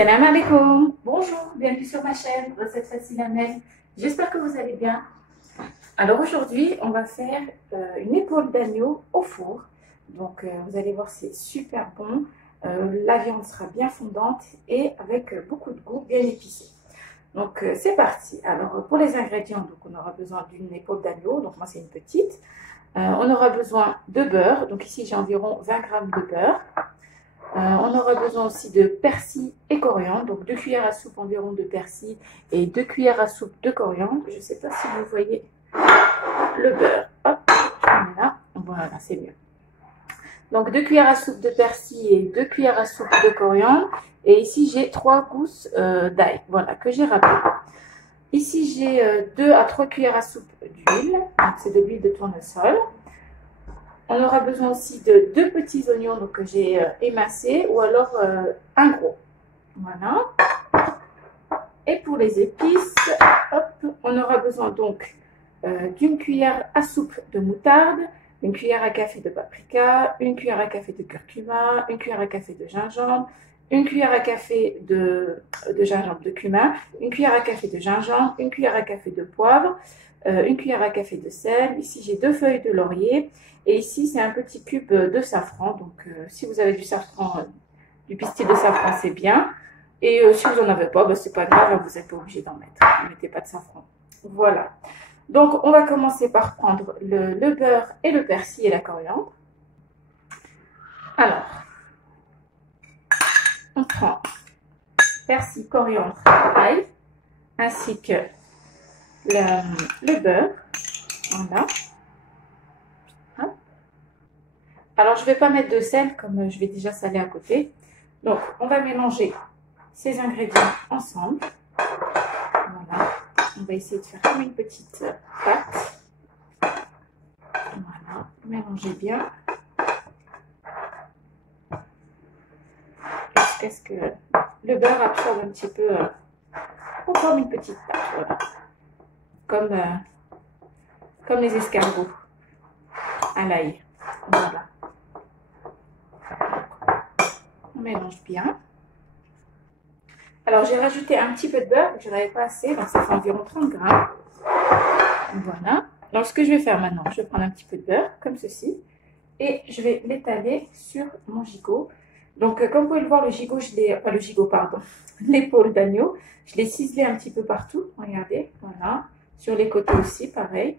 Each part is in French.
Salam alaikum. Bonjour, bienvenue sur ma chaîne Recettes Faciles Amel. J'espère que vous allez bien. Alors aujourd'hui, on va faire une épaule d'agneau au four. Donc vous allez voir, c'est super bon. La viande sera bien fondante et avec beaucoup de goût, bien épicé. Donc c'est parti. Alors pour les ingrédients, donc on aura besoin d'une épaule d'agneau. Donc moi c'est une petite. On aura besoin de beurre. Donc ici j'ai environ 20 g de beurre. On aura besoin aussi de persil et coriandre, donc 2 cuillères à soupe environ de persil et 2 cuillères à soupe de coriandre. Je ne sais pas si vous voyez le beurre. Hop, voilà, c'est mieux. Donc 2 cuillères à soupe de persil et 2 cuillères à soupe de coriandre. Et ici j'ai 3 gousses d'ail, voilà, que j'ai râpé. Ici j'ai 2 à 3 cuillères à soupe d'huile, donc c'est de l'huile de tournesol. On aura besoin aussi de 2 petits oignons donc, que j'ai émincés ou alors un gros. Voilà. Et pour les épices, hop, on aura besoin donc d'une cuillère à soupe de moutarde, une cuillère à café de paprika, une cuillère à café de curcuma, une cuillère à café de gingembre, une cuillère à café de gingembre de cumin, une cuillère à café de gingembre, une cuillère à café de poivre, une cuillère à café de sel. Ici j'ai 2 feuilles de laurier. Et ici, c'est un petit cube de safran. Donc, si vous avez du safran, du pistil de safran, c'est bien. Et si vous n'en avez pas, ben, c'est pas grave, vous n'êtes pas obligé d'en mettre. Ne mettez pas de safran. Voilà. Donc, on va commencer par prendre le beurre et le persil et la coriandre. Alors, on prend persil, coriandre, ail, ainsi que le beurre. Voilà. Alors, je ne vais pas mettre de sel comme je vais déjà saler à côté. Donc, on va mélanger ces ingrédients ensemble. Voilà. On va essayer de faire comme une petite pâte. Voilà. Mélangez bien. Jusqu'à ce que le beurre absorbe un petit peu. On forme une petite pâte. Voilà. Comme les escargots à l'ail. Voilà. On mélange bien. Alors j'ai rajouté un petit peu de beurre, je n'en avais pas assez, donc ça fait environ 30 grammes. Voilà. Donc ce que je vais faire maintenant, je vais prendre un petit peu de beurre, comme ceci, et je vais l'étaler sur mon gigot. Donc comme vous pouvez le voir, le gigot, l'épaule d'agneau, je l'ai ciselé un petit peu partout, regardez, voilà. Sur les côtés aussi, pareil.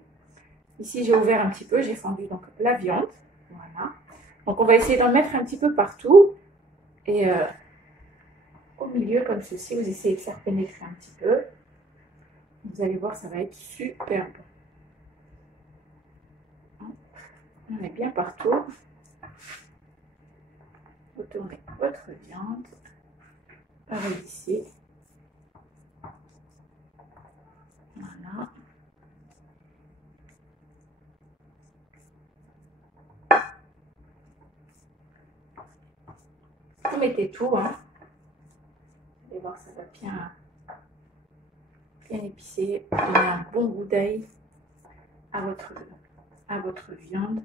Ici j'ai ouvert un petit peu, j'ai fendu donc la viande, voilà. Donc on va essayer d'en mettre un petit peu partout. Et au milieu, comme ceci, vous essayez de faire pénétrer un petit peu. Vous allez voir, ça va être super bon. On met bien partout. Retournez votre viande. Pareil ici. Voilà. Vous mettez tout, hein. Vous allez voir, ça va bien épicé, donner un bon goût d'ail à votre viande.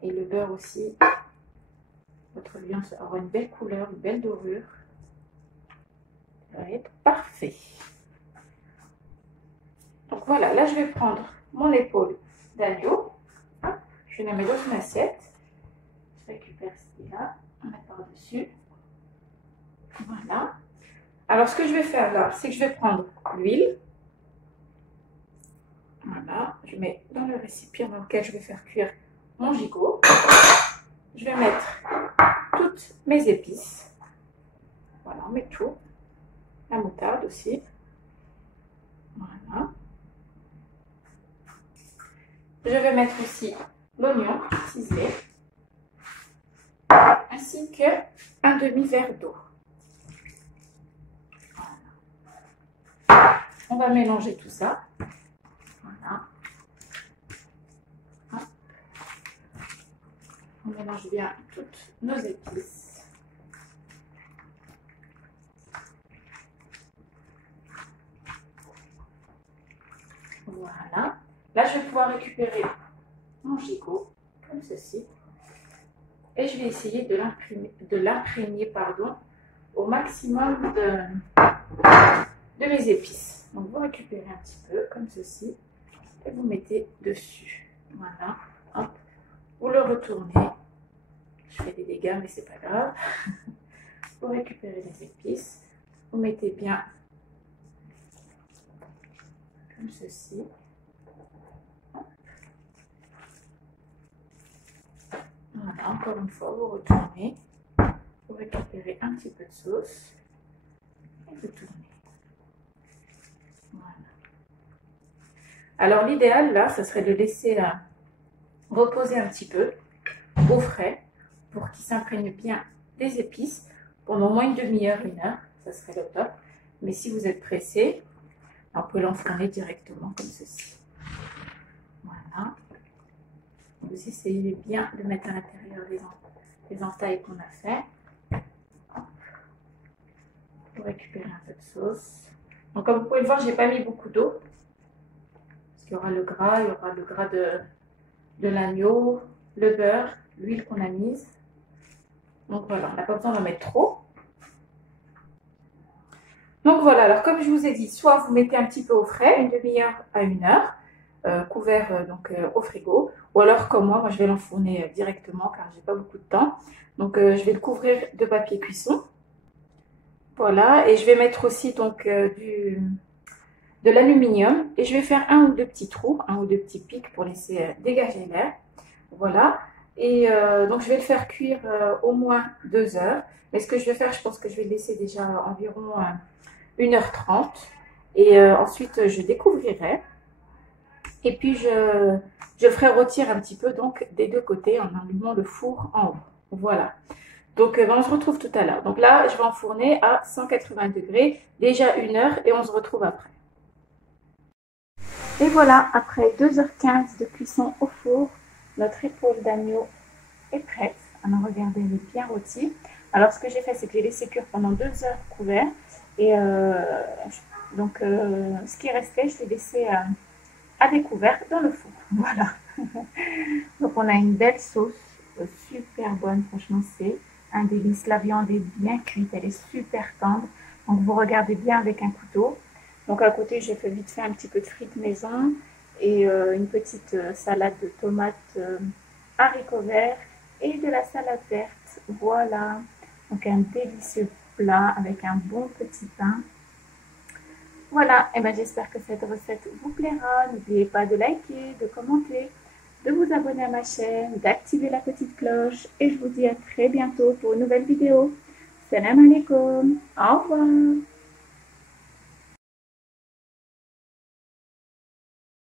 Et le beurre aussi. Votre viande aura une belle couleur, une belle dorure. Ça va être parfait. Donc voilà, là je vais prendre mon épaule d'agneau. Je la mets dans une assiette. Je récupère ce qui est là. On met par-dessus. Voilà. Alors ce que je vais faire là, c'est que je vais prendre l'huile. Voilà. Je mets dans le récipient dans lequel je vais faire cuire mon gigot. Je vais mettre toutes mes épices. Voilà, on met tout. La moutarde aussi. Voilà. Je vais mettre aussi l'oignon ciselé. Ainsi qu'un demi-verre d'eau. Voilà. On va mélanger tout ça. Voilà. Hop. On mélange bien toutes nos épices. Voilà. Là, je vais pouvoir récupérer mon gigot, comme ceci. Et je vais essayer de l'imprégner, au maximum de mes épices. Donc vous récupérez un petit peu comme ceci et vous mettez dessus. Voilà, hop, vous le retournez. Je fais des dégâts mais c'est pas grave. Vous récupérez les épices, vous mettez bien comme ceci. Voilà, encore une fois, vous retournez, vous récupérez un petit peu de sauce et vous tournez. Voilà. Alors l'idéal là, ça serait de laisser reposer un petit peu au frais pour qu'il s'imprègne bien des épices pendant au moins une demi-heure, 1 heure, ça serait le top. Mais si vous êtes pressé, on peut l'enfourner directement comme ceci. Voilà. Vous essayez bien de mettre à l'intérieur les entailles qu'on a fait. Pour récupérer un peu de sauce. Donc comme vous pouvez le voir, j'ai pas mis beaucoup d'eau. Parce qu'il y aura le gras, de l'agneau, le beurre, l'huile qu'on a mise. Donc voilà, on n'a pas besoin d'en mettre trop. Donc voilà, alors comme je vous ai dit, soit vous mettez un petit peu au frais, une demi-heure à 1 heure, couvert au frigo, ou alors comme moi je vais l'enfourner directement car j'ai pas beaucoup de temps. Donc je vais le couvrir de papier cuisson. Voilà, et je vais mettre aussi donc de l'aluminium et je vais faire 1 ou 2 petits trous, 1 ou 2 petits pics pour laisser dégager l'air. Voilà, et donc je vais le faire cuire au moins 2 heures. Mais ce que je vais faire, je pense que je vais le laisser déjà environ 1h30 et ensuite je découvrirai. Et puis je ferai rôtir un petit peu donc des deux côtés en allumant le four en haut. Voilà. Donc on se retrouve tout à l'heure. Donc là, je vais enfourner à 180 degrés, déjà 1 heure et on se retrouve après. Et voilà, après 2h15 de cuisson au four, notre épaule d'agneau est prête. Alors regardez, elle est bien rôtie. Alors ce que j'ai fait, c'est que j'ai laissé cuire pendant 2 heures couvert. Et donc ce qui restait, je l'ai laissé à découvert dans le four. Voilà. Donc on a une belle sauce, super bonne, franchement c'est un délice. La viande est bien cuite, elle est super tendre. Donc vous regardez bien avec un couteau. Donc à côté, j'ai fait vite fait un petit peu de frites maison et une petite salade de tomates, haricots verts et de la salade verte. Voilà. Donc un délicieux plat avec un bon petit pain. Voilà, et ben j'espère que cette recette vous plaira. N'oubliez pas de liker, de commenter, de vous abonner à ma chaîne, d'activer la petite cloche. Et je vous dis à très bientôt pour une nouvelle vidéo. Salam alaikum. Au revoir.